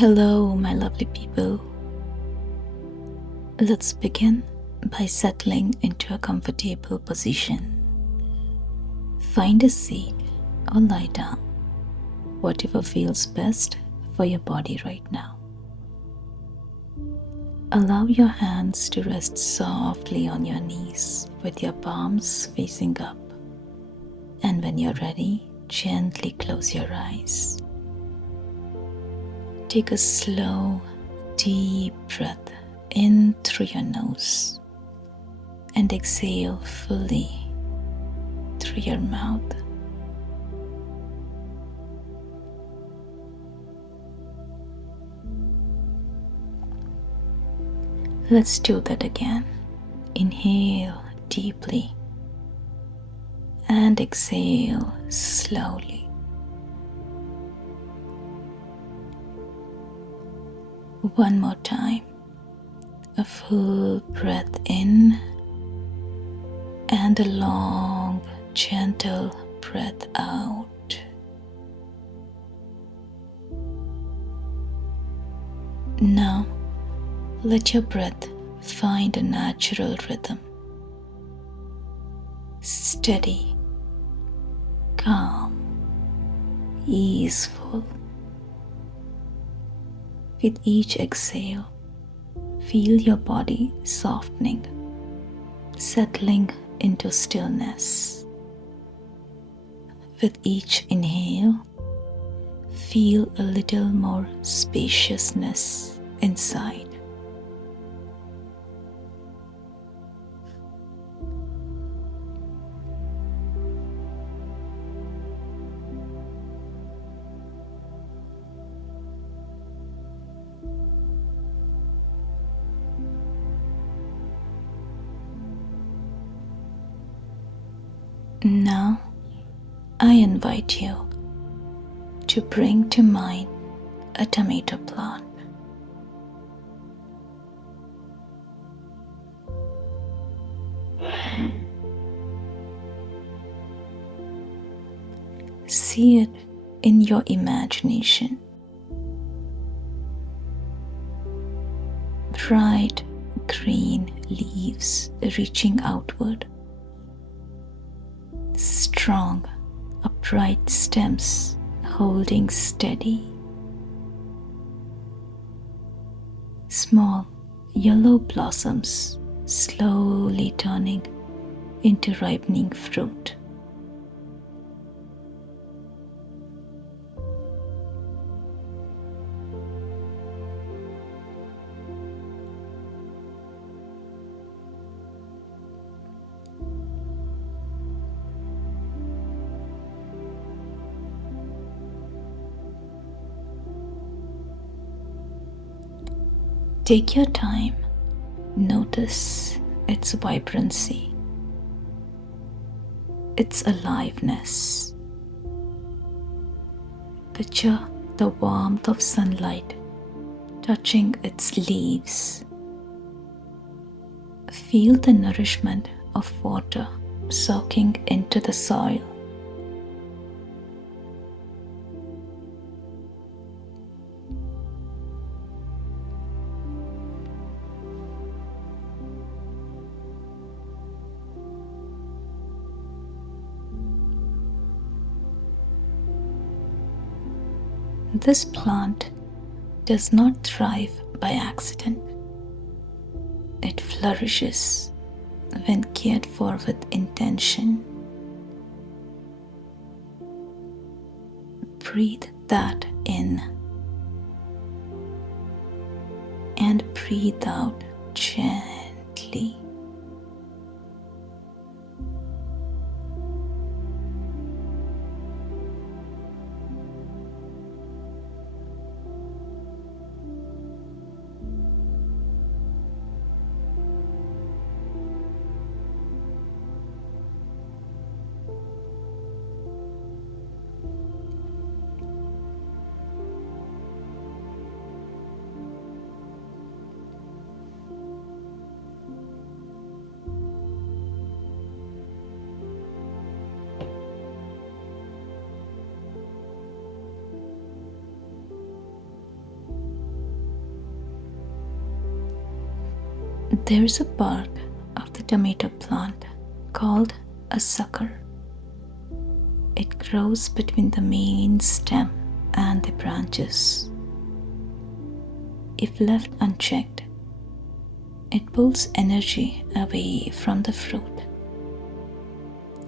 Hello, my lovely people. Let's begin by settling into a comfortable position. Find a seat or lie down, whatever feels best for your body right now. Allow your hands to rest softly on your knees with your palms facing up. And when you're ready, gently close your eyes. Take a slow, deep breath in through your nose and exhale fully through your mouth. Let's do that again. Inhale deeply and exhale slowly. One more time. A full breath in and a long, gentle breath out. Now, let your breath find a natural rhythm. Steady, calm, easeful. With each exhale, feel your body softening, settling into stillness. With each inhale, feel a little more spaciousness inside. Now, I invite you to bring to mind a tomato plant. See it in your imagination. Bright green leaves reaching outward. Strong, upright stems holding steady. Small yellow blossoms slowly turning into ripening fruit. Take your time, notice its vibrancy, its aliveness. Picture the warmth of sunlight touching its leaves. Feel the nourishment of water soaking into the soil. This plant does not thrive by accident. It flourishes when cared for with intention. Breathe that in and breathe out gently. There's a part of the tomato plant called a sucker. It grows between the main stem and the branches. If left unchecked, it pulls energy away from the fruit.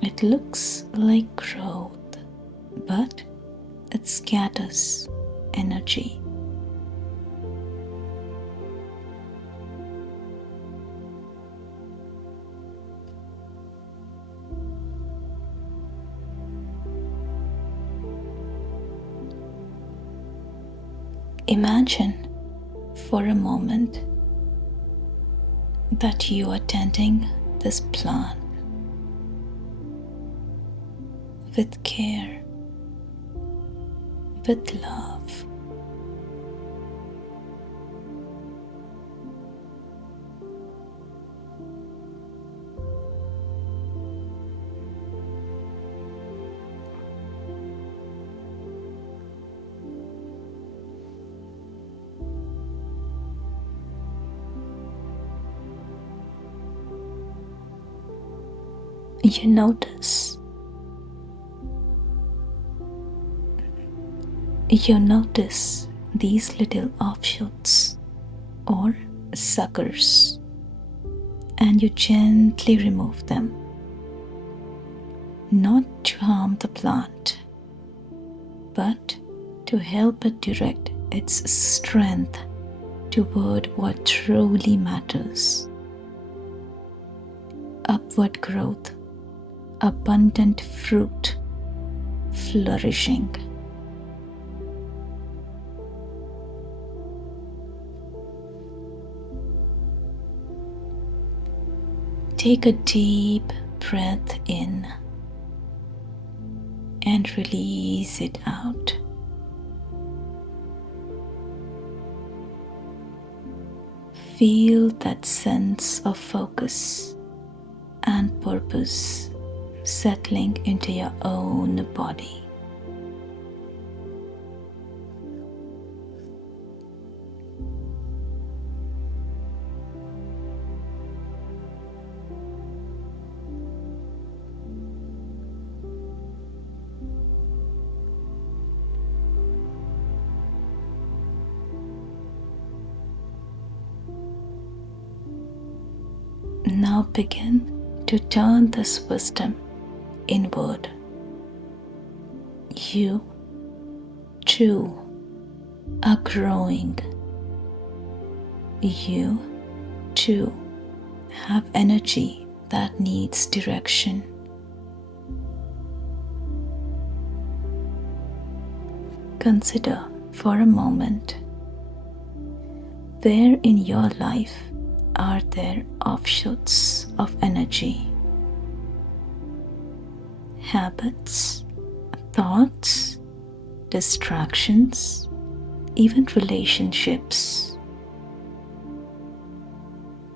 It looks like growth, but it scatters energy. Imagine for a moment that you are tending this plant with care, with love. You notice these little offshoots or suckers, and you gently remove them, not to harm the plant, but to help it direct its strength toward what truly matters: upward growth, abundant fruit, flourishing. Take a deep breath in and release it out. Feel that sense of focus and purpose settling into your own body. Now begin to turn this wisdom inward. You too are growing. You too have energy that needs direction. Consider for a moment, where in your life are there offshoots of energy? Habits, thoughts, distractions, even relationships.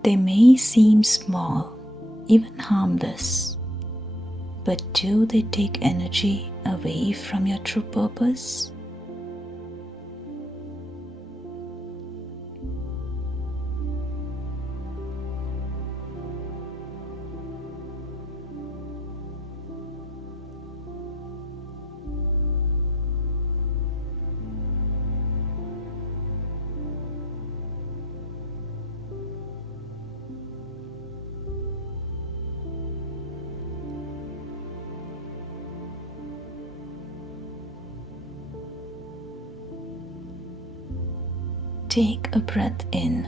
They may seem small, even harmless, but do they take energy away from your true purpose? Take a breath in,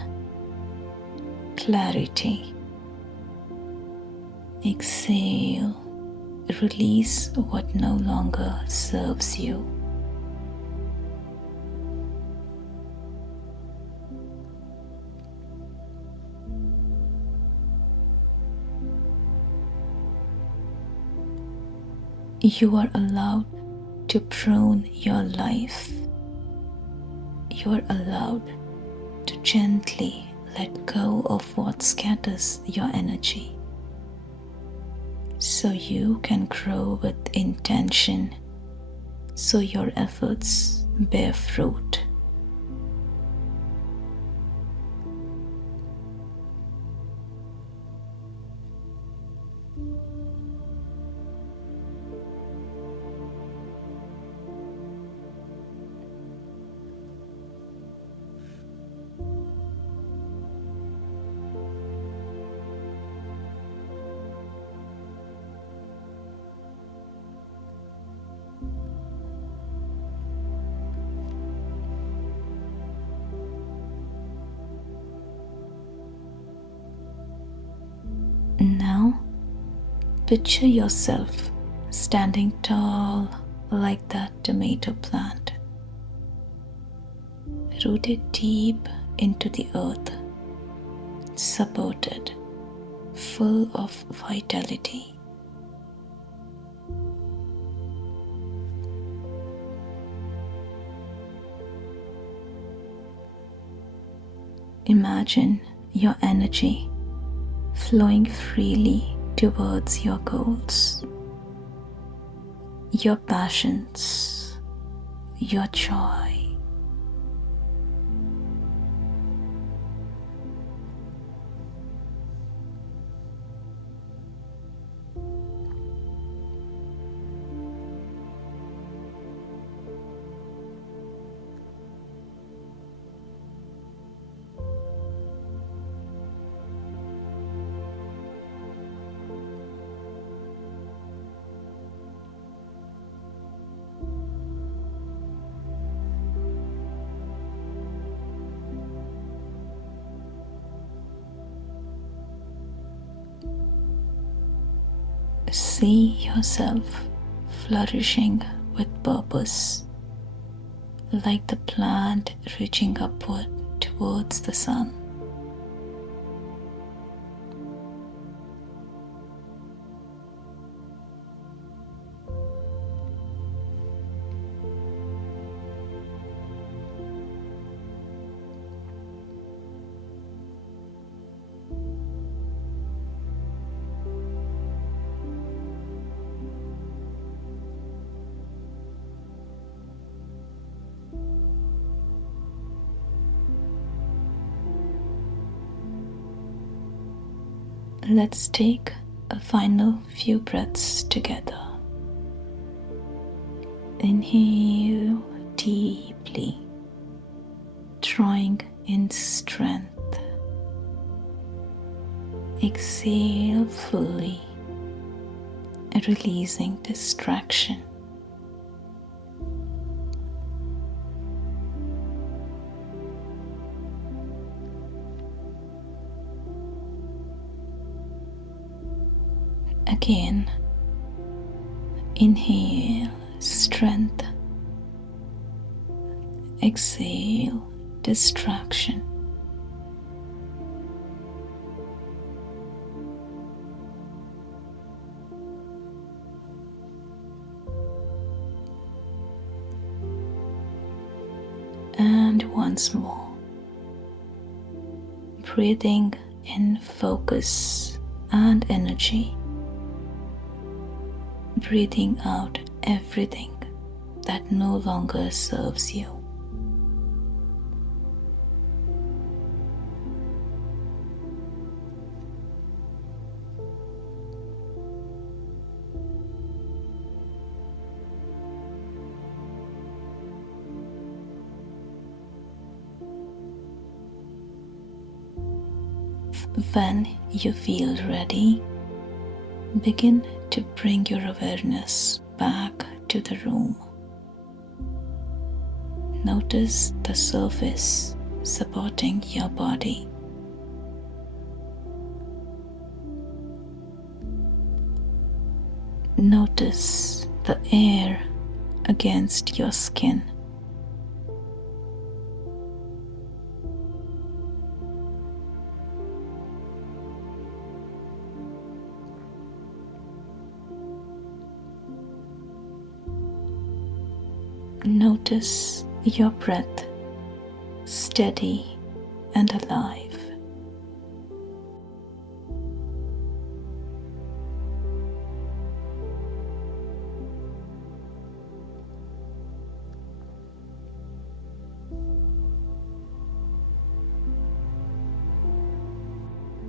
clarity. Exhale, release what no longer serves you. You are allowed to prune your life. You are allowed to gently let go of what scatters your energy, so you can grow with intention, so your efforts bear fruit. Picture yourself standing tall like that tomato plant, rooted deep into the earth, supported, full of vitality. Imagine your energy flowing freely towards your goals, your passions, your joy. See yourself flourishing with purpose, like the plant reaching upward towards the sun. Let's take a final few breaths together. Inhale deeply, drawing in strength. Exhale fully, releasing distraction. Again, inhale strength, exhale distraction. And once more, breathing in focus and energy. Breathing out everything that no longer serves you. When you feel ready, begin to bring your awareness back to the room. Notice the surface supporting your body. Notice the air against your skin. Notice your breath, steady and alive.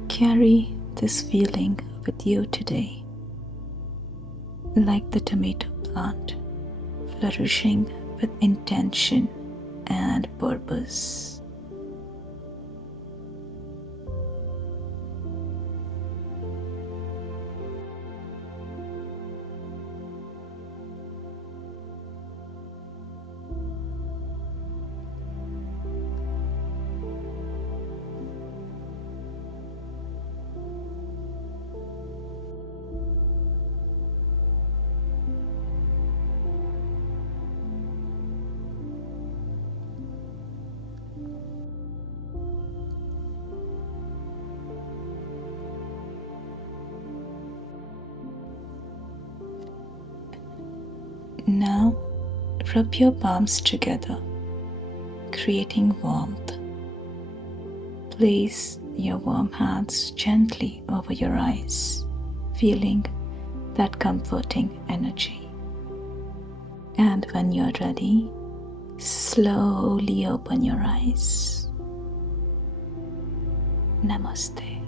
Carry this feeling with you today, like the tomato plant, flourishing with intention and purpose. Now, rub your palms together, creating warmth. Place your warm hands gently over your eyes, feeling that comforting energy. And when you're ready, slowly open your eyes. Namaste.